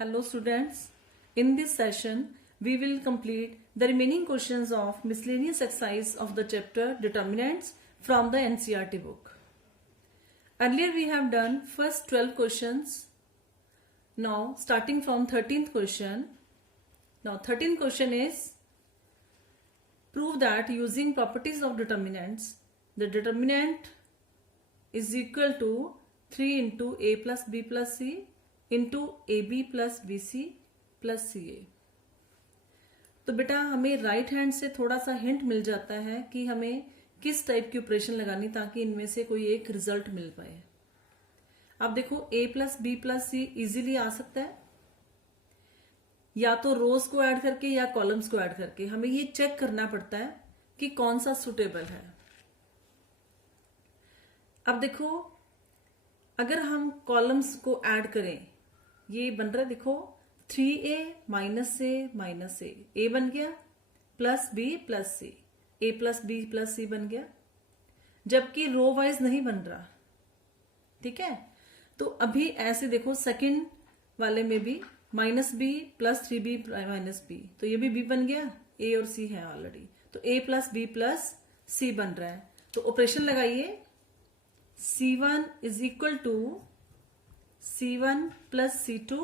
Hello students, in this session we will complete the remaining questions of miscellaneous exercise of the chapter determinants from the NCERT book. Earlier we have done first 12 questions. Now starting from 13th question. Now 13th question is prove that using properties of determinants the determinant is equal to 3 into a plus b plus c into a B plus B C plus C a. तो बेटा हमें right hand से थोड़ा सा hint मिल जाता है कि हमें किस टाइप की ऑपरेशन लगानी ताकि इनमें से कोई एक रिजल्ट मिल पाए। अब देखो a plus B plus c easily आ सकता है या तो रोज को ऐड करके या कॉलम्स को ऐड करके। हमें ये चेक करना पड़ता है कि कौन सा सुटेबल है। अब देखो अगर हम कॉलम्स को ऐड करें, ये बन रहा है देखो 3a माइनस ए बन गया प्लस बी प्लस सी, ए प्लस बी प्लस सी बन गया, जबकि रो वाइज नहीं बन रहा। ठीक है, तो अभी ऐसे देखो सेकंड वाले में भी minus B plus 3b minus B, तो ये भी b बन गया, a और c है ऑलरेडी, तो a plus B plus C बन रहा है। तो ऑपरेशन लगाइए, c1 इज इक्वल टू c1 plus c2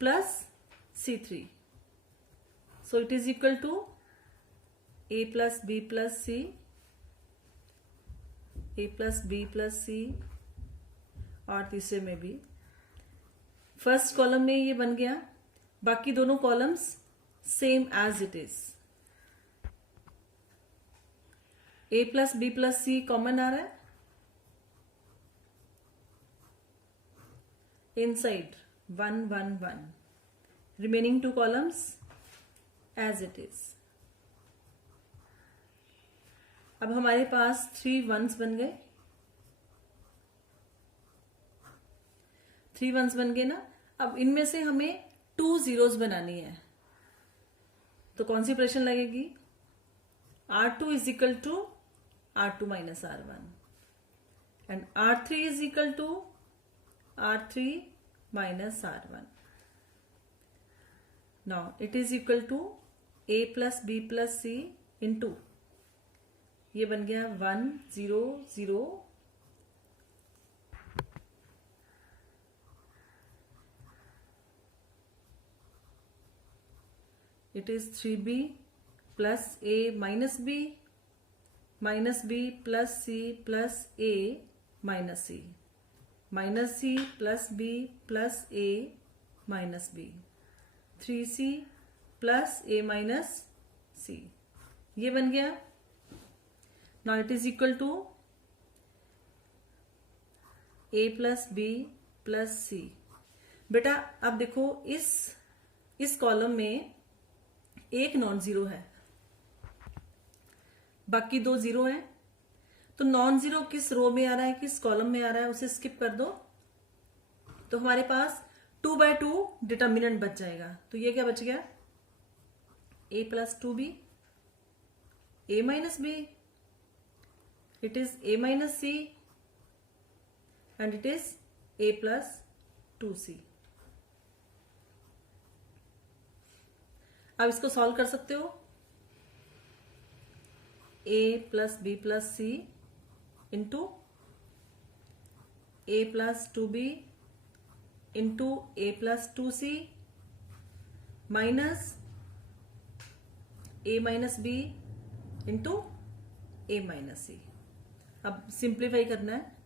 plus c3. So it is equal to a plus b plus c, a plus b plus c, और तीसरे में भी फर्स्ट कॉलम में ये बन गया, बाकी दोनों columns same as it is. a plus B plus c common आ रहा है, inside 1 1 1, remaining two columns as it is। अब हमारे पास 3 ones बन गए, 3 ones बन गए ना। अब इनमें से हमें 2 zeros बनानी है, तो कौन सी ऑपरेशन लगेगी? R2 is equal to R2 minus R1 and R3 is equal to R3 minus R1. Now it is equal to a plus b plus c into, ये बन गया 1 0 0, it is 3b plus a minus b plus c plus a minus c, minus c plus B plus a minus b, 3c plus a minus c, ये बन गया। Now it is equal to a plus B plus c. बेटा अब देखो इस column में एक non zero है, बाकी 2 जीरो हैं, तो नॉन जीरो किस रो में आ रहा है, किस कॉलम में आ रहा है, उसे स्किप कर दो, तो हमारे पास 2 by 2 डिटर्मिनेंट बच जाएगा। तो ये क्या बच गया? a plus 2b, a minus b, it is a minus c and it is a plus 2c। अब इसको सॉल्व कर सकते हो, a plus B plus C into a plus 2b into a plus 2c minus a minus b into a minus c। अब simplify करना है।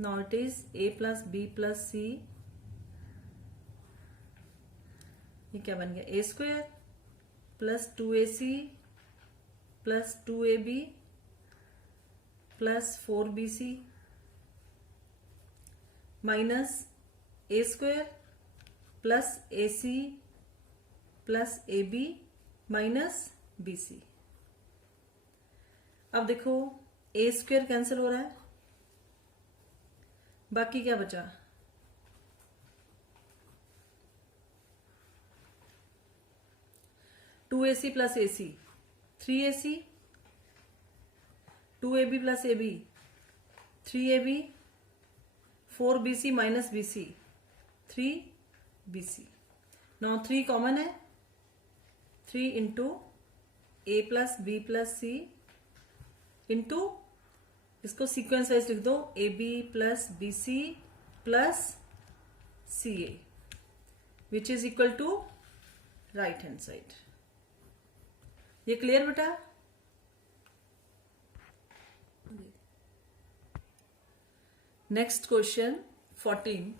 Now it is a plus B plus c, ये क्या बन गया? a square plus 2ac plus 2ab plus 4bc minus a square plus ac plus ab minus bc। अब देखो a square cancel हो रहा है, बाकी क्या बचा? Two ac plus ac 3ac, 2ab plus ab 3ab, 4bc minus bc 3bc। Now 3 common है, 3 into A plus B plus C into, इसको सीक्वेंस वाइज लिख दो, A B plus B C plus C A, which is equal to right hand side. ये clear बेटा? Next question 14,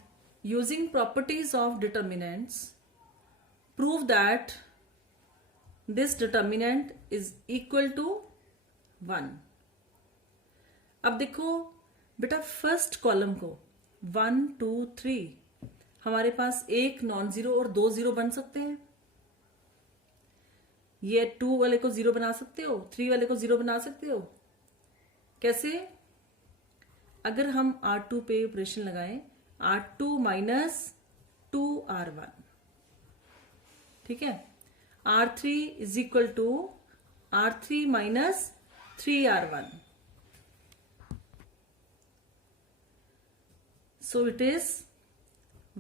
using properties of determinants prove that this determinant is equal to 1। अब देखो बेटा, first column को 1 2 3 हमारे पास एक non zero और 2 zero बन सकते हैं। ये 2 वाले को 0 बना सकते हो, 3 वाले को 0 बना सकते हो। कैसे? अगर हम R2 पे ऑपरेशन लगाएं, R2 माइनस 2R1, ठीक है, R3 is equal to R3 minus 3R1, so it is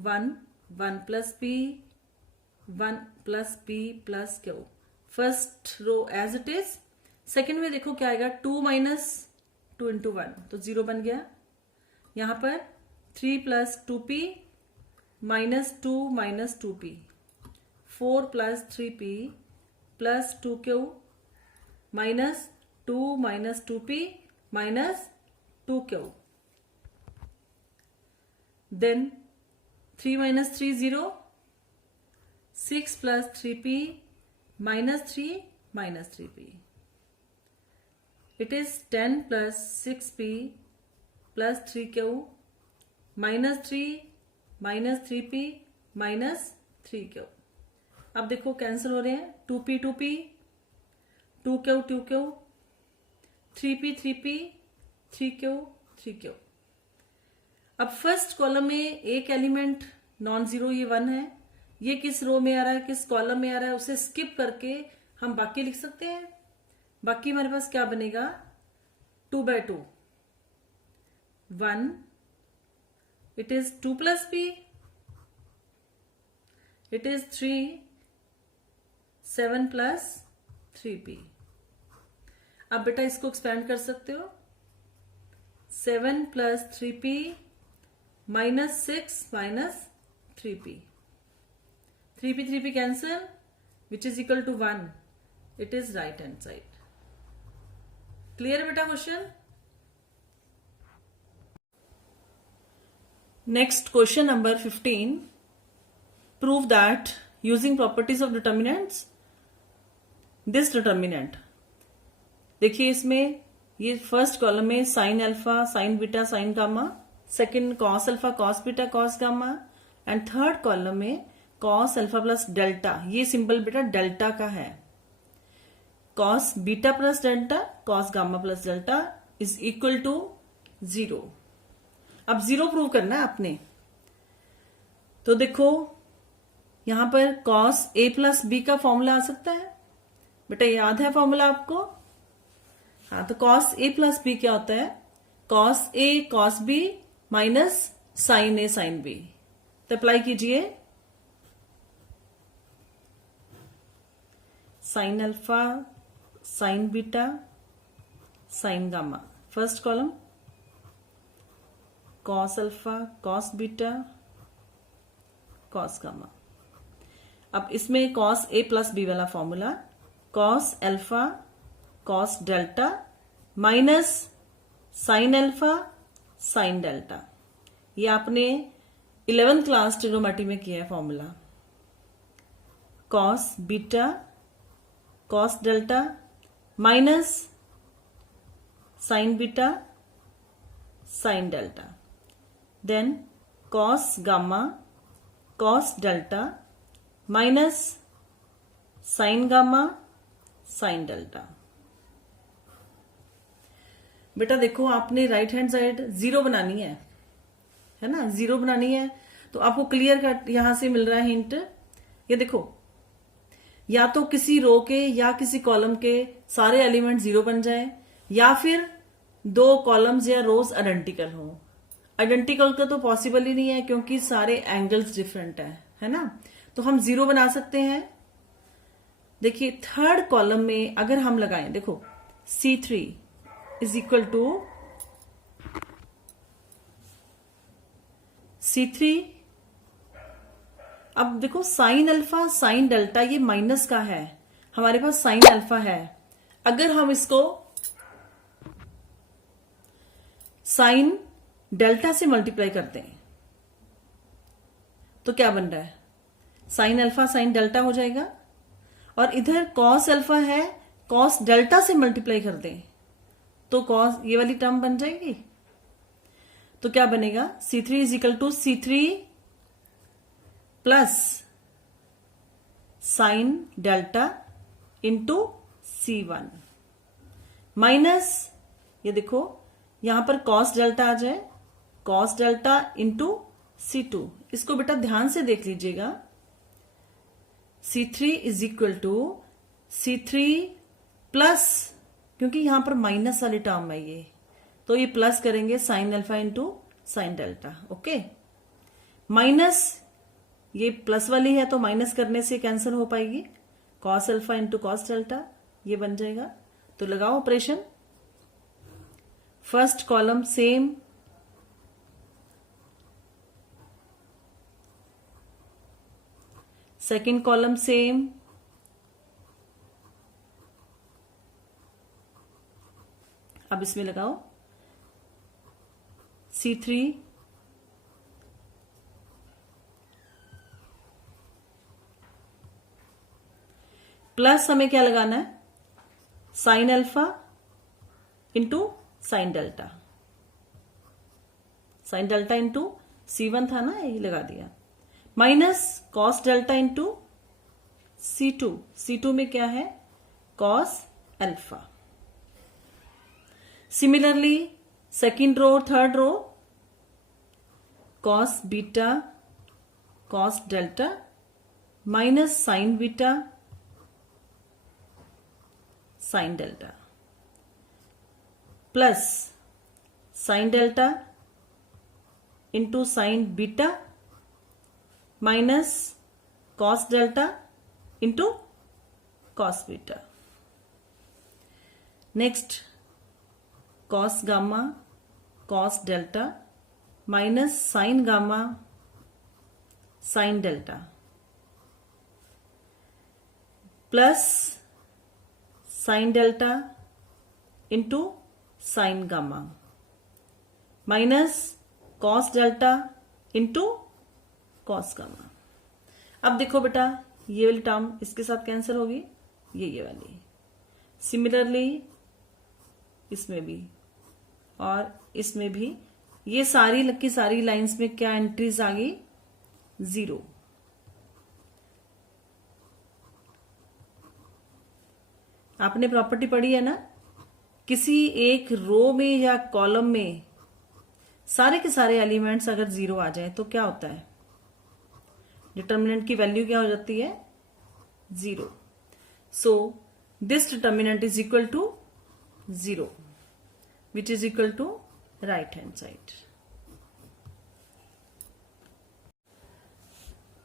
1 1 plus P 1 plus P plus Q। First row as it is. Second में देखो क्या आएगा, 2 माइनस 2 इंटू 1 तो 0 बन गया। यहां पर 3 plus 2P minus 2 minus 2P, 4 plus 3P plus 2Q minus 2 minus 2P minus 2Q, then 3 minus 3 0, 6 plus 3P minus 3 minus 3P, it is 10 plus 6P plus 3Q minus 3 minus 3P minus 3Q। अब देखो cancel हो रहे हैं, 2P 2P, 2Q 2Q, 3P 3P, 3Q 3Q। अब first column में एक element non zero, ये 1 है। ये किस रो में आ रहा है, किस कॉलम में आ रहा है, उसे स्किप करके हम बाकी लिख सकते हैं। बाकी हमारे पास क्या बनेगा, 2 by 2, 1, it is 2 plus P, it is 3, 7 plus 3P। अब बेटा इसको एक्सपेंड कर सकते हो, 7 plus 3P minus 6 minus 3P, 3P 3P cancel, which is equal to 1, it is right hand side. Clear बेटा question? Next question number 15, prove that using properties of determinants this determinant. देखिए इसमें ये first column में sine alpha sine beta sine gamma, second cos alpha cos beta cos gamma, and third column में cos alpha plus delta. ये symbol बेटा delta का है, cos beta plus delta cos gamma plus delta is equal to 0। अब 0 prove करना है आपने, तो देखो यहां पर कॉस ए प्लस बी का फॉर्मूला आ सकता है। बेटा याद है फॉर्मूला आपको? हाँ, तो कॉस ए प्लस बी क्या होता है, cos A cos B minus sine A sine B. तो अप्लाई कीजिए, sine alpha sine beta sine gamma, first column cos alpha cos beta cos gamma. अब इसमें कॉस ए प्लस बी वाला formula, cos alpha cos delta minus sine alpha sine delta. ये आपने 11th class trigonometry में किया है formula, cos beta cos delta minus sine beta sine delta, then cos gamma cos delta minus sine gamma sine delta. बेटा देखो आपने right hand side 0 बनानी है ना, 0 बनानी है। तो आपको क्लियर कट यहां से मिल रहा है हिंट। ये देखो, या तो किसी रो के या किसी कॉलम के सारे एलिमेंट 0 बन जाए, या फिर 2 कॉलम्स या रोज आइडेंटिकल हो। आइडेंटिकल का तो पॉसिबल ही नहीं है क्योंकि सारे एंगल्स डिफरेंट है ना। तो हम 0 बना सकते हैं। देखिए थर्ड कॉलम में अगर हम लगाएं, देखो C3 is equal to C3। अब देखो साइन अल्फा साइन डेल्टा ये माइनस का है, हमारे पास साइन अल्फा है। अगर हम इसको साइन डेल्टा से मल्टीप्लाई करते हैं तो क्या बन रहा है, साइन अल्फा साइन डेल्टा हो जाएगा। और इधर कॉस अल्फा है, कॉस डेल्टा से मल्टीप्लाई कर दें तो कॉस ये वाली टर्म बन जाएगी। तो क्या बनेगा, C3 is equal to C3 plus sine delta into C1 minus, ये देखो यहां पर कॉस डेल्टा आ जाए, कॉस डेल्टा इंटू C2। इसको बेटा ध्यान से देख लीजिएगा, C3 is equal to C3 plus, क्योंकि यहां पर माइनस वाली टर्म है ये, तो ये प्लस करेंगे sine alpha into sine delta, okay. Minus ये प्लस वाली है तो माइनस करने से कैंसिल हो पाएगी, cos alpha into cos delta ये बन जाएगा। तो लगाओ operation, first column same, second column same, अब इसमें लगाओ C3 प्लस हमें क्या लगाना है, sine alpha into sine delta, sign delta into C1 था ना, यही लगा दिया, minus cos delta into C2, C2 में क्या है, cos alpha. Similarly second row third row, cos beta cos delta minus sine beta sine delta plus sine delta into sine beta minus cos delta into cos beta. Next cos gamma cos delta minus sine gamma sine delta plus sine delta into sine gamma minus cos delta into cos gamma. अब देखो बेटा ये वाली term इसके साथ cancel होगी, ये वाली। सिमिलरली इसमें भी और इसमें भी, ये सारी की सारी लाइंस में क्या एंट्रीज आ गई, 0। आपने प्रॉपर्टी पढ़ी है ना, किसी एक रो में या कॉलम में सारे के सारे एलिमेंट्स अगर 0 आ जाए तो क्या होता है, डिटर्मिनेंट की वैल्यू क्या हो जाती है, 0। So this determinant is equal to 0 which is equal to right hand side.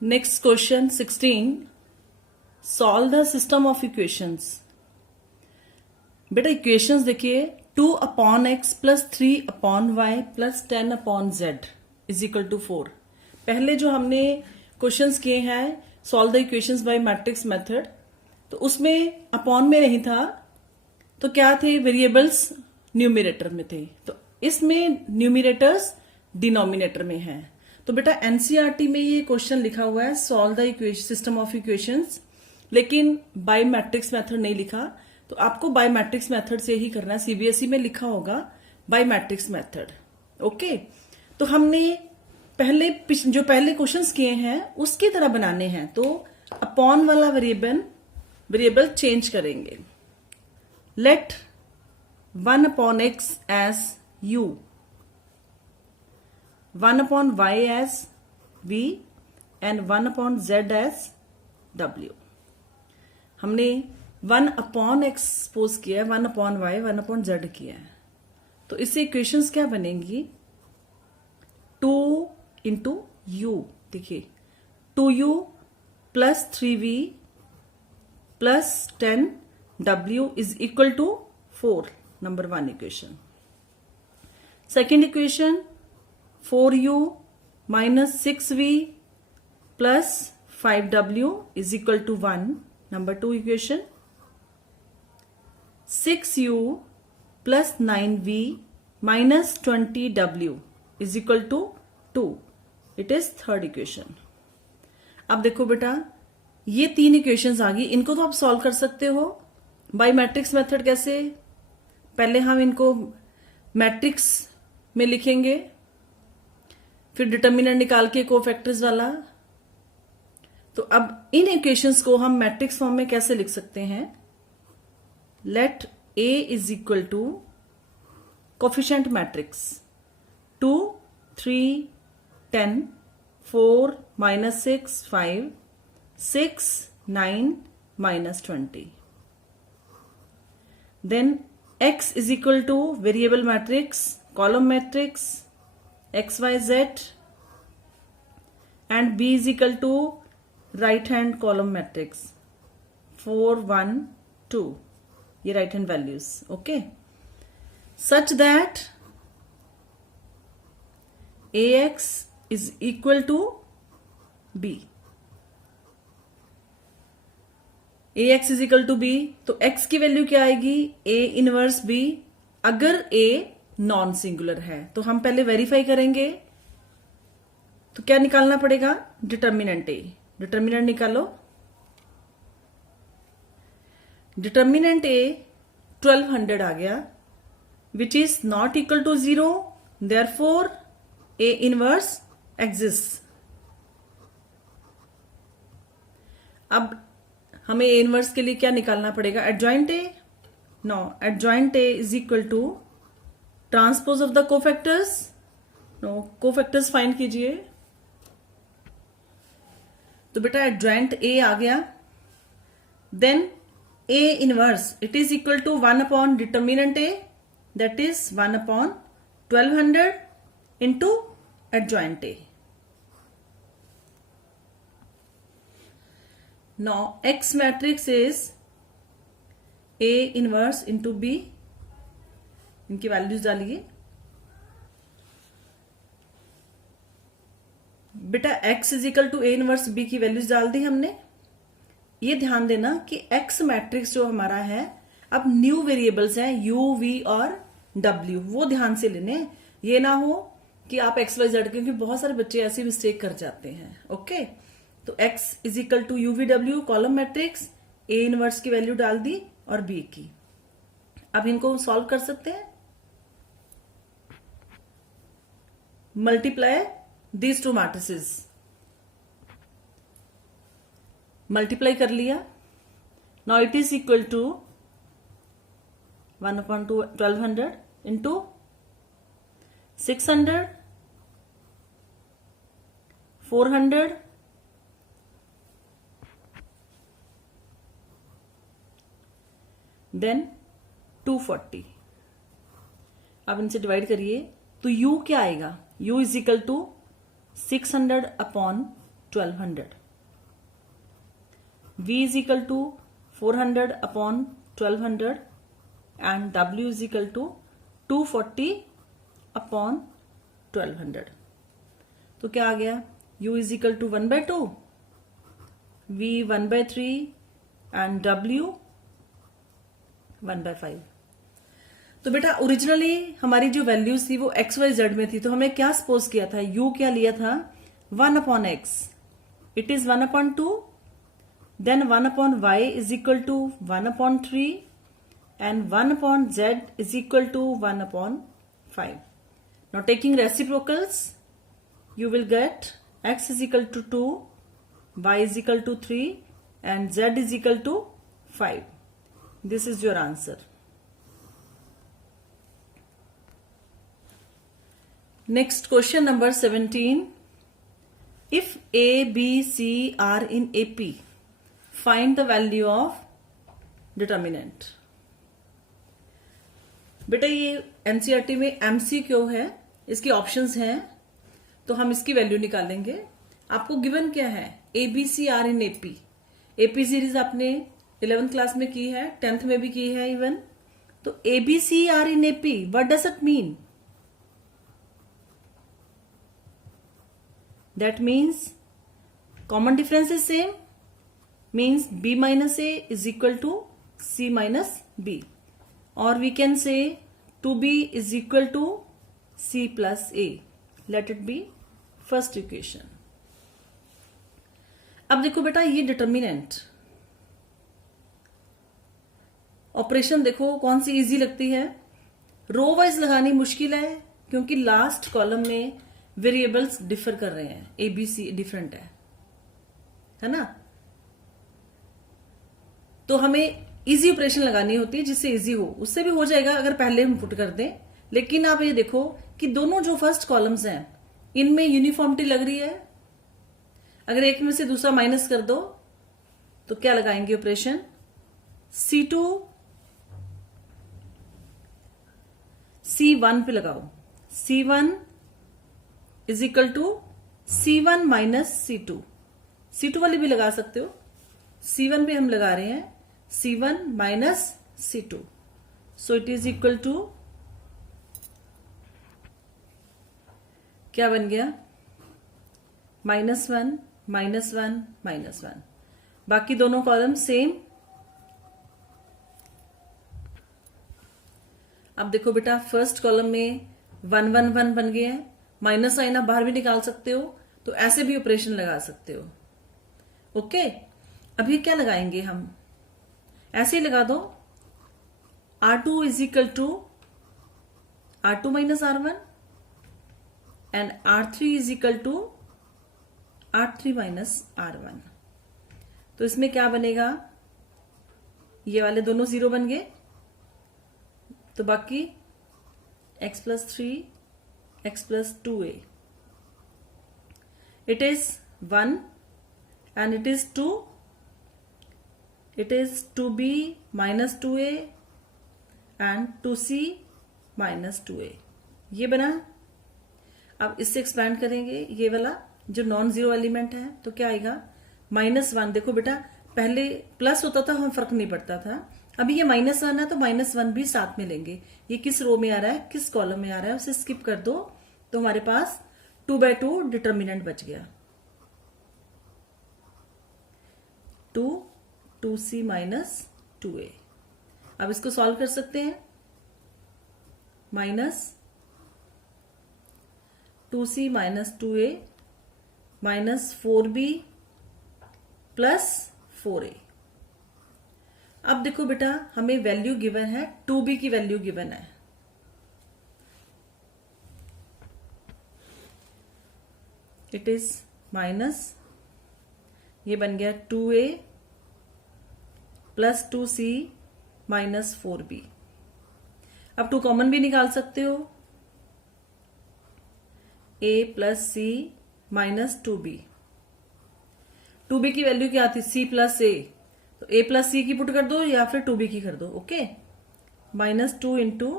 Next question 16. Solve the system of equations. बेटा इक्वेशंस देखिए 2/x plus 3/y plus 10/z is equal to 4। पहले जो हमने क्वेश्चंस किए हैं solve the equations by matrix method, तो उसमें upon में नहीं था, तो क्या थे, वेरिएबल्स न्यूमिनेटर में थे, तो इसमें न्यूमिनेटर्स डिनोमिनेटर में है। तो बेटा एनसीईआरटी में ये क्वेश्चन लिखा हुआ है solve the system of equations, लेकिन बाय मैट्रिक्स मेथड नहीं लिखा, तो आपको बाय मैट्रिक्स मेथड से ही करना है। सीबीएसई में लिखा होगा बाय मैट्रिक्स मेथड, ओके। तो हमने जो पहले क्वेश्चंस किए हैं उसकी तरह बनाने हैं, तो अपॉन वाला वेरिएबल चेंज करेंगे। Let 1/x as u, 1/y as v and 1/z as w। हमने 1/x सपोज किया है, 1/y 1/z किया है, तो इससे इक्वेशंस क्या बनेंगी, 2 इंटू यू, देखिए 2u plus 3v plus 10w is equal to 4. Number 1 equation. Second equation, 4u minus 6v plus 5w is equal to 1. Number 2 equation. 6u plus 9v minus 20w is equal to 2. It is third equation. अब देखो बेटा, ये 3 equations आ गई, इनको तो आप solve कर सकते हो बाय मैट्रिक्स मेथड. कैसे? पहले हम इनको मैट्रिक्स में लिखेंगे, फिर डिटर्मिनेंट निकाल के कोफैक्टर्स वाला. तो अब इन इक्वेशंस को हम मैट्रिक्स फॉर्म में कैसे लिख सकते हैं? Let A is equal to coefficient matrix 2, 3, 10, 4, -6, 5, 6, 9, -20. Then X is equal to variable matrix, column matrix, X, Y, Z, and B is equal to right hand column matrix 4, 1, 2. ये right hand values. Okay. Such that AX is equal to B. AX is equal to B. तो X की value क्या आएगी? A inverse B. अगर A non singular है तो हम पहले वेरीफाई करेंगे. तो क्या निकालना पड़ेगा? Determinant A. डिटर्मिनेंट निकालो. डिटर्मिनेंट A 1200 आ गया, which is not equal to 0. Therefore A inverse exist. अब हमें A इनवर्स के लिए क्या निकालना पड़ेगा? Adjoint A. No, adjoint A is equal to transpose of the cofactors. No, cofactors find कीजिए. तो बेटा एडजॉइंट A आ गया. Then A inverse, it is equal to 1 upon determinant A, that is 1 upon 1200 into adjoint A. Now X matrix is A inverse into B. इनकी values डालिए. बेटा X is equal to A inverse B की values डाल दी हमने. ये ध्यान देना कि X मैट्रिक्स जो हमारा है, अब न्यू वेरिएबल्स हैं U, V और W, वो ध्यान से लेने. ये ना हो कि आप X, Y, Z, क्योंकि बहुत सारे बच्चे ऐसी मिस्टेक कर जाते हैं. ओके. तो X is equal to U, V, W column matrix, A inverse की वैल्यू डाल दी और B की. अब इनको सॉल्व कर सकते हैं. Multiply these two matrices. मल्टीप्लाई कर लिया. Now it is equal to 1 upon 1200 into 600, 400, then 240. अब इनसे डिवाइड करिए तो U क्या आएगा? U is equal to 600 upon 1200. V is equal to 400 upon 1200 and W is equal to 240 upon 1200. तो क्या आ गया? U is equal to 1/2, V 1/3 and W 1/5. तो बेटा ओरिजिनली हमारी जो वैल्यूज थी वो X, Y, Z में थी. तो हमें क्या सपोज किया था? U क्या लिया था? 1 upon X. It is 1 upon 2. Then 1 upon Y is equal to 1 upon 3 and 1 upon Z is equal to 1 upon 5. Now taking reciprocals, you will get X is equal to 2, Y is equal to 3 and Z is equal to 5. This is your answer. Next question number 17. If A, B, C are in AP, find the value of determinant. बेटा ये NCERT में MCQ है, इसकी options हैं, तो हम इसकी value निकालेंगे. आपको गिवन क्या है ABC are in AP. AP series आपने 11th क्लास में की है, 10th में भी की है इवन. तो ABC are in AP. What does it mean? That means common difference is same. Means B minus A is equal to C minus B. Or we can say 2B is equal to C plus A. Let it be first equation. अब देखो बेटा ये determinant operation देखो कौन सी easy लगती है. Row wise लगानी मुश्किल है क्योंकि लास्ट कॉलम में वेरिएबल्स डिफर कर रहे हैं, ABC डिफरेंट है ना. तो हमें इजी ऑपरेशन लगानी होती है जिससे इजी हो. उससे भी हो जाएगा अगर पहले हम पुट कर दें. लेकिन आप ये देखो कि दोनों जो फर्स्ट कॉलम्स हैं इनमें यूनिफॉर्मिटी लग रही है. अगर एक में से दूसरा माइनस कर दो तो क्या लगाएंगे ऑपरेशन? C2 C1 पे लगाओ. C1 इज इक्वल टू C1 माइनस C2. C2 वाली भी लगा सकते हो. C1 पे हम लगा रहे हैं C1 minus C2. So it is equal to क्या बन गया? -1 -1 -1. बाकी दोनों कॉलम सेम. अब देखो बेटा फर्स्ट कॉलम में 1 1 1 बन गए हैं. माइनस साइन आप बाहर भी निकाल सकते हो, तो ऐसे भी ऑपरेशन लगा सकते हो. ओके. अभी क्या लगाएंगे हम? ऐसे ही लगा दो. R2 is equal to R2 minus R1 and R3 is equal to R3 minus R1. तो इसमें क्या बनेगा? ये वाले दोनों 0 बन गए. तो बाकी x plus 3 x plus 2a. It is 1 and it is 2. It is 2b minus 2a and 2c minus 2a. ये बना. अब इससे एक्सपैंड करेंगे ये वाला जो नॉन जीरो एलिमेंट है तो क्या आएगा? -1. देखो बेटा पहले प्लस होता था हमें फर्क नहीं पड़ता था. अभी ये -1 है तो -1 भी साथ में लेंगे. ये किस रो में आ रहा है, किस कॉलम में आ रहा है, उसे स्किप कर दो तो हमारे पास 2/2 डिटर्मिनेंट बच गया. 2c minus 2a. अब इसको सॉल्व कर सकते हैं. -2c minus 2a minus 4b plus 4a. अब देखो बेटा हमें वैल्यू गिवन है, 2b की वैल्यू गिवन है. इट इज माइनस, ये बन गया 2a plus 2c minus 4b. अब 2 कॉमन भी निकाल सकते हो. a plus c minus 2b. 2b की वैल्यू क्या थी? c plus a. तो a प्लस c की पुट कर दो या फिर 2b की कर दो. Okay. -2 into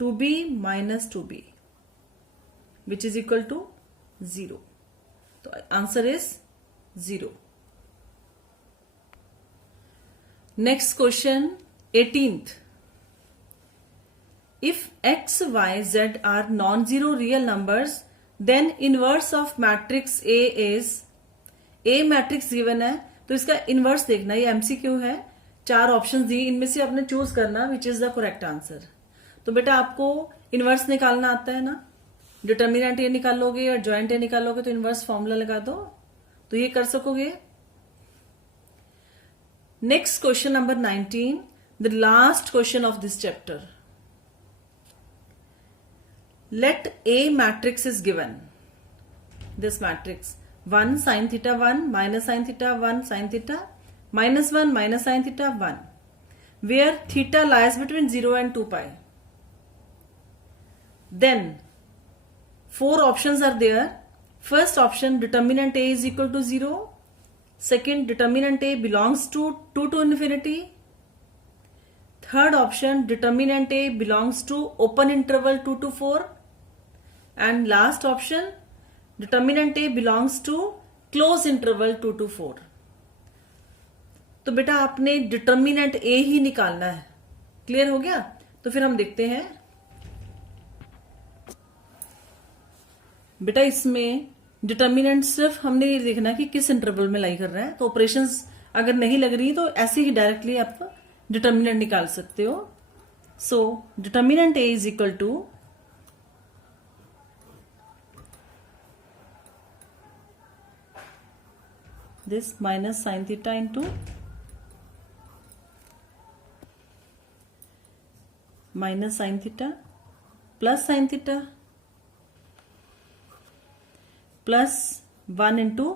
2b minus 2b which is equal to 0. तो answer is 0. Next question 18th. If x, y, z are non-zero real numbers, then inverse of matrix A is A matrix given है तो इसका inverse देखना. ये MCQ है. 4 options दी, इनमें से आपने चूज करना which is the correct answer. तो बेटा आपको इनवर्स निकालना आता है ना. डिटर्मिनेंट ये निकालोगे या जॉइंट ए निकालोगे तो इनवर्स फॉर्मूला लगा दो तो ये कर सकोगे. Next question number 19, the last question of this chapter. Let A matrix is given. This matrix 1 sin theta 1 minus sin theta 1 sin theta minus 1 minus sin theta 1, where theta lies between 0 and 2 pi. Then 4 options are there. First option, determinant A is equal to 0. Second, determinant A belongs to 2 to infinity. Third option, determinant A belongs to open interval 2 to 4. And last option, determinant A belongs to close interval 2 to 4। तो बेटा आपने determinant ए ही निकालना है। Clear हो गया? तो फिर हम देखते हैं बेटा, इसमें डिटर्मिनेंट सिर्फ हमने ये देखना कि किस इंटरवल में लाई कर रहा है। तो ऑपरेशंस अगर नहीं लग रही तो ऐसे ही डायरेक्टली आप डिटर्मिनेंट निकाल सकते हो। So determinant A is equal to this minus sin theta into minus sin theta plus sin theta plus 1 into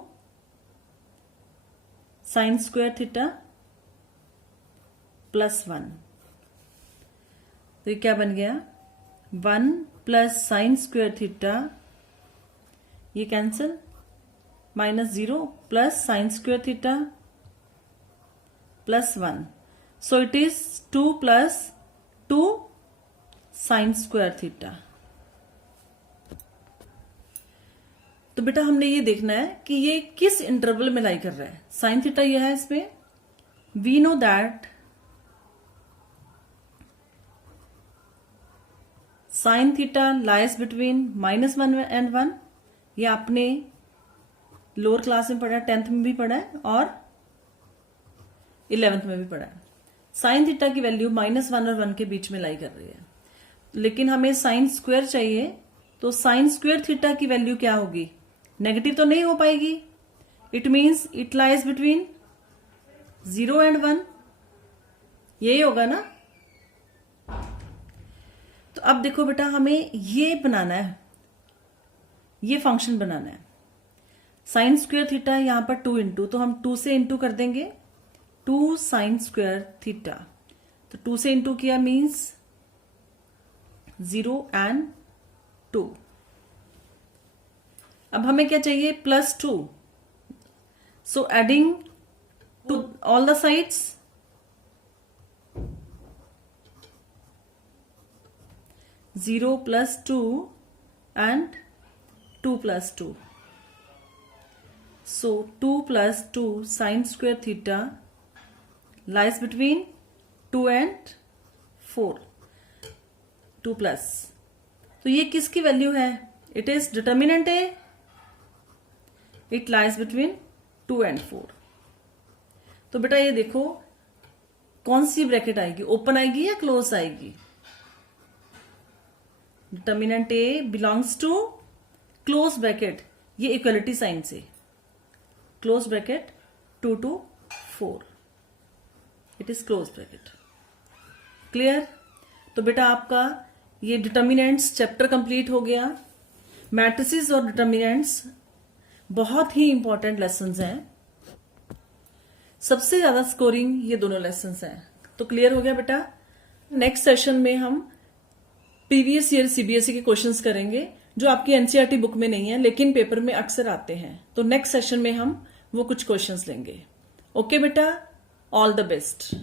sin square theta plus 1। तो ये क्या बन गया? 1 plus sin square theta, ये cancel, minus 0 plus sine square theta plus 1। So it is 2 plus 2 sine square theta. तो बेटा हमने ये देखना है कि ये किस इंटरवल में लाई कर रहा है। साइन थीटा ये है इसमें, we know that sine theta lies between -1 and 1। ये आपने लोअर क्लास में पढ़ा है, 10th में भी पढ़ा है और 11th में भी पढ़ा है। साइन थीटा की वैल्यू -1 और 1 के बीच में लाई कर रही है, लेकिन हमें साइन स्क्वायर चाहिए। तो साइन स्क्वायर थीटा की वैल्यू क्या होगी? नेगेटिव तो नहीं हो पाएगी। It means it lies between 0 and 1, यही होगा ना। तो अब देखो बेटा, हमें ये बनाना है, ये फंक्शन बनाना है। साइन स्क्वायर थीटा यहां पर 2 इंटू, तो हम 2 से इंटू कर देंगे, 2 साइन स्क्वायर थीटा। तो 2 से इंटू किया मीन्स 0 and 2। अब हमें क्या चाहिए? +2। So adding to all the sides, 0 plus 2 and 2 plus 2। So 2 plus 2 sin square theta lies between 2 and 4। 2 plus, तो ये किसकी वैल्यू है? It is determinant A, it lies between 2 and 4। तो बेटा ये देखो कौन सी ब्रैकेट आएगी, ओपन आएगी या क्लोज आएगी? Determinant A belongs to close bracket, ये इक्वलिटी साइन से, close bracket 2 to 4, it is close bracket. Clear? तो बेटा आपका ये डिटर्मिनेंट्स चैप्टर कंप्लीट हो गया। मैट्रिसेस और डिटर्मिनेंट्स बहुत ही इंपॉर्टेंट लेसन्स हैं, सबसे ज्यादा स्कोरिंग ये दोनों लेसन्स हैं। तो क्लियर हो गया बेटा। नेक्स्ट सेशन में हम प्रीवियस ईयर सीबीएसई के क्वेश्चंस करेंगे जो आपकी एनसीईआरटी बुक में नहीं है लेकिन पेपर में अक्सर आते हैं। तो नेक्स्ट सेशन में हम वो कुछ क्वेश्चंस लेंगे। ओके बेटा, ऑल द बेस्ट।